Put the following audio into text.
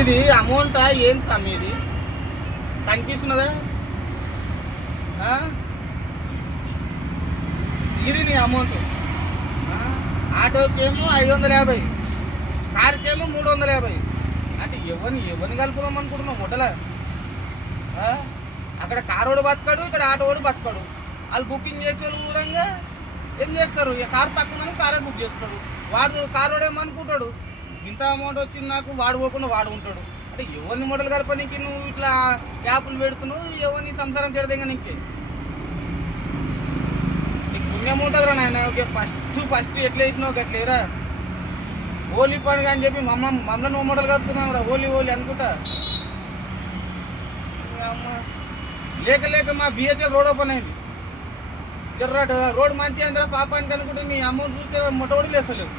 ఇది అమౌంట్ ఏం సమ్ ఇది కనిపిస్తున్నదా? ఇది నీ అమౌంట్. ఆటోకేమో 550, కారుకేమో 350. అంటే ఎవరిని కలుపుదాం అనుకుంటున్నావు మొదల? అక్కడ కారోడు బతకాడు, ఇక్కడ ఆటోడు బతకాడు. వాళ్ళు బుకింగ్ చేసే వాళ్ళు కూడా ఏం చేస్తారు, కారు తక్కువ కారే బుక్ చేస్తాడు. వాడు కారోడు ఏమనుకుంటాడు, ఇంత అమౌంట్ వచ్చింది నాకు, వాడు పోకుండా వాడు ఉంటాడు. అంటే ఎవరిని మొదలు కలపనీకి నువ్వు ఇట్లా యాప్లు పెడుతున్నావు, ఎవరిని సంసారం చేయడం నీకే నీకు పుణ్యం ఉంటుందిరా నాయన. ఓకే, ఫస్ట్ ఎట్లా వేసినావు గట్లేరా. హోలీ పండుగ అని చెప్పి మమ్మల్ని మొదలు కలుపుతున్నావు రా, హోలీ అనుకుంటా. లేక మా బిహెచ్ఎల్ రోడ్ ఓపెన్ అయింది. జర్రాడు రోడ్ మంచిగా అయిందిరా పాపానికి అనుకుంటే నీ అమౌంట్ చూస్తే మొట్టోడి లేస్తలేదు.